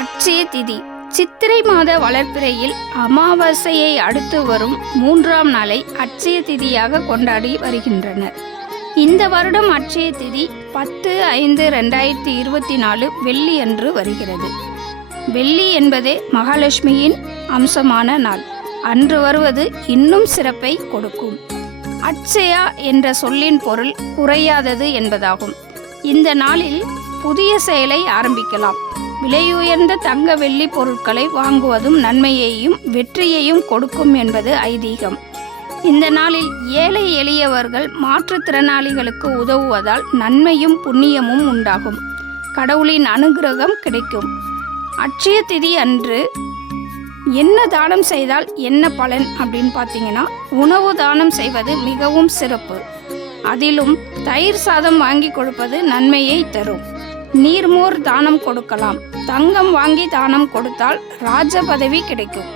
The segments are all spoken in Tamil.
அட்சய திதி சித்திரை மாத வளர்ப்பிறையில் அமாவாசையை அடுத்து வரும் மூன்றாம் நாளை அட்சய திதியாக கொண்டாடி வருகின்றனர். இந்த வருடம் அட்சய திதி பத்து ஐந்து ரெண்டாயிரத்தி இருபத்தி நாலு வெள்ளி அன்று வருகிறது. வெள்ளி என்பதே மகாலட்சுமியின் அம்சமான நாள். அன்று வருவது இன்னும் சிறப்பை கொடுக்கும். அட்சயா என்ற சொல்லின் பொருள் குறையாதது என்பதாகும். இந்த நாளில் புதிய செயலை ஆரம்பிக்கலாம். விலையுயர்ந்த தங்க வெள்ளி பொருட்களை வாங்குவதும் நன்மையையும் வெற்றியையும் கொடுக்கும் என்பது ஐதீகம். இந்த நாளில் ஏழை எளியவர்கள் மாற்றுத்திறனாளிகளுக்கு உதவுவதால் நன்மையும் புண்ணியமும் உண்டாகும். கடவுளின் அனுகிரகம் கிடைக்கும். அட்சய திதி அன்று என்ன தானம் செய்தால் என்ன பலன் அப்படின்னு பார்த்தீங்கன்னா உணவு தானம் செய்வது மிகவும் சிறப்பு. அதிலும் தயிர் சாதம் வாங்கி கொடுப்பது நன்மையை தரும். நீர்மோர் தானம் கொடுக்கலாம். தங்கம் வாங்கி தானம் கொடுத்தால் ராஜ பதவி கிடைக்கும்.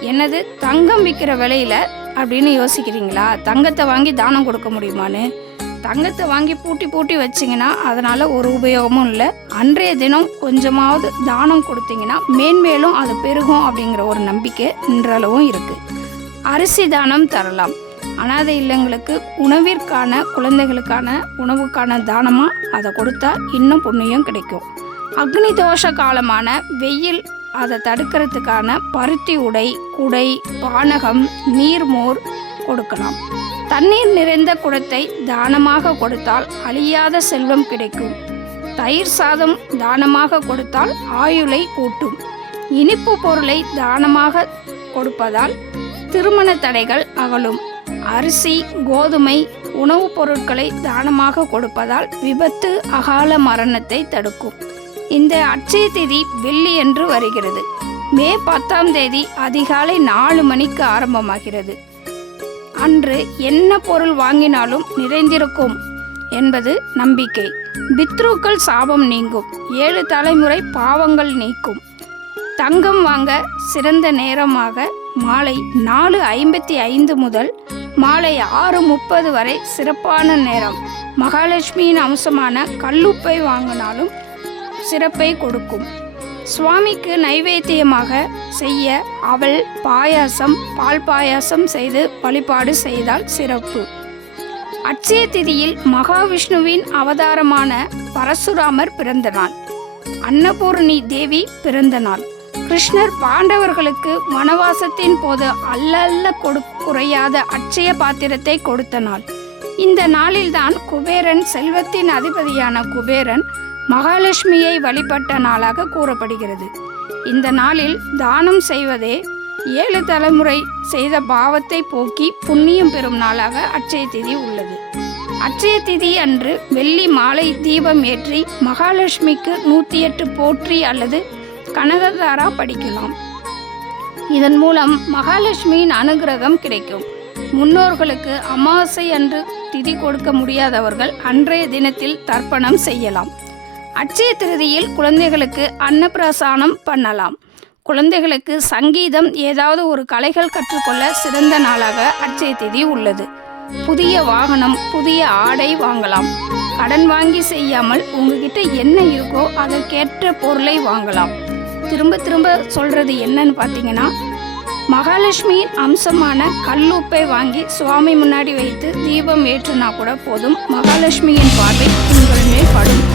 என்னது? தங்கம் விற்கிற விலையில? அப்படின்னு யோசிக்கிறீங்களா? தங்கத்தை வாங்கி தானம் கொடுக்க முடியுமான்னு? தங்கத்தை வாங்கி பூட்டி பூட்டி வச்சிங்கன்னா அதனால் ஒரு உபயோகமும் இல்லை. அன்றைய தினம் கொஞ்சமாவது தானம் கொடுத்தீங்கன்னா மேன்மேலும் அது பெருகும் அப்படிங்கிற ஒரு நம்பிக்கை இன்றளவும் இருக்குது அரிசி தானம் தரலாம். அனாதை இல்லங்களுக்கு உணவிற்கான குழந்தைகளுக்கான உணவுக்கான தானமாக அதை கொடுத்தா இன்னும் புண்ணியம் கிடைக்கும். அக்னி தோஷ காலமான வெயில் அதை தடுக்கிறதுக்கான பருத்தி உடை குடை பானகம் நீர்மோர் கொடுக்கலாம். தண்ணீர் நிறைந்த குடத்தை தானமாக கொடுத்தால் அழியாத செல்வம் கிடைக்கும். தயிர் சாதம் தானமாக கொடுத்தால் ஆயுளை கூட்டும். இனிப்பு பொருளை தானமாக கொடுப்பதால் திருமண தடைகள் அகலும். அரிசி கோதுமை உணவுப் பொருட்களை தானமாக கொடுப்பதால் விபத்து அகால மரணத்தை தடுக்கும். இந்த அட்சய திதி வெள்ளி என்று வருகிறது. மே பத்தாம் தேதி அதிகாலை நாலு மணிக்கு ஆரம்பமாகிறது. அன்று என்ன பொருள் வாங்கினாலும் நிறைந்திருக்கும் என்பது நம்பிக்கை. பித்ருக்கள் சாபம் நீங்கும். ஏழு தலைமுறை பாவங்கள் நீக்கும். தங்கம் வாங்க சிறந்த நேரமாக மாலை நாலு ஐம்பத்தி ஐந்து முதல் மாலை ஆறு முப்பது வரை சிறப்பான நேரம். மகாலட்சுமியின் அம்சமான கல்லுப்பை வாங்கினாலும் சிறப்பை கொடுக்கும். சுவாமிக்கு நைவேத்தியமாக செய்ய அவள் பாயாசம் பால் பாயாசம் செய்து வழிபாடு செய்தால் சிறப்பு. அட்சய திதியில் மகாவிஷ்ணுவின் அவதாரமான பரசுராமர் பிறந்த நாள். அன்னபூரணி தேவி பிறந்த நாள். கிருஷ்ணர் பாண்டவர்களுக்கு வனவாசத்தின் போது அல்ல அல்ல கொடு குறையாத அட்சய பாத்திரத்தை கொடுத்த நாள் இந்த நாளில்தான் குபேரன் செல்வத்தின் அதிபதியான குபேரன் மகாலட்சுமியை வழிபட்ட நாளாக கூறப்படுகிறது. இந்த நாளில் தானம் செய்வதே ஏழு தலைமுறை செய்த பாவத்தை போக்கி புண்ணியம் பெறும் நாளாக அட்சய திதி உள்ளது. அட்சய திதி அன்று வெள்ளி மாலை தீபம் ஏற்றி மகாலட்சுமிக்கு நூற்றி எட்டு போற்றி அல்லது கனகதாரா படிக்கலாம். இதன் மூலம் மகாலட்சுமியின் அனுகிரகம் கிடைக்கும். முன்னோர்களுக்கு அமாவாசை அன்று திதி கொடுக்க முடியாதவர்கள் அன்றைய தினத்தில் தர்ப்பணம் செய்யலாம். அட்சய திருதியில் குழந்தைகளுக்கு அன்னப்பிரசானம் பண்ணலாம். குழந்தைகளுக்கு சங்கீதம் ஏதாவது ஒரு கலைகள் கற்றுக்கொள்ள சிறந்த நாளாக அட்சய திதி உள்ளது. புதிய வாகனம் புதிய ஆடை வாங்கலாம். கடன் வாங்கி செய்யாமல் உங்ககிட்ட என்ன இருக்கோ அதற்கேற்ற பொருளை வாங்கலாம். திரும்ப திரும்ப சொல்றது என்னன்னு பார்த்தீங்கன்னா மகாலட்சுமியின் அம்சமான கல்லுப்பை வாங்கி சுவாமி முன்னாடி வைத்து தீபம் ஏற்றுனா கூட போதும். மகாலட்சுமியின் பார்வை உங்கள் மேல் படும்.